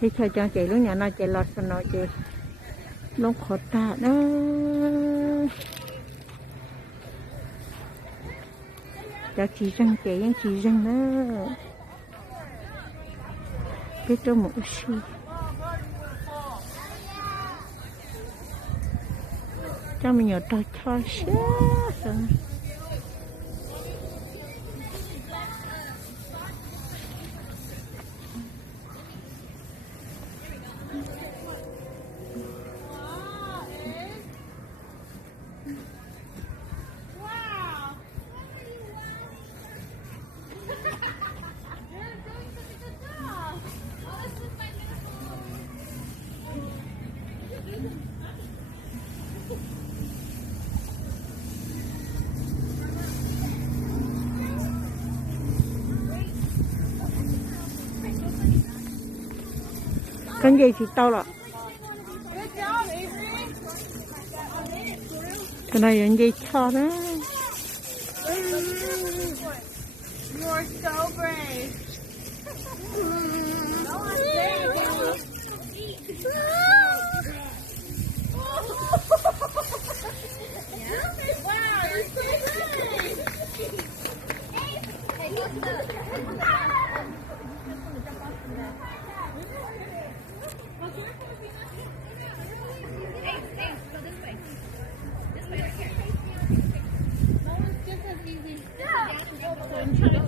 thì chờ cho chị lúc nhà nó chị lọt phần nó chị nó khó tạ đó cho chị răng chị vẫn chị răng đó cái chỗ một xí cho mình nhớ tao cho xíu con gì thì tao là cái này là gì cho đó You're so brave. Wow, you're so brave. Hey, look up. Hey, go this way. This way right here. No one's just as easy. Yeah.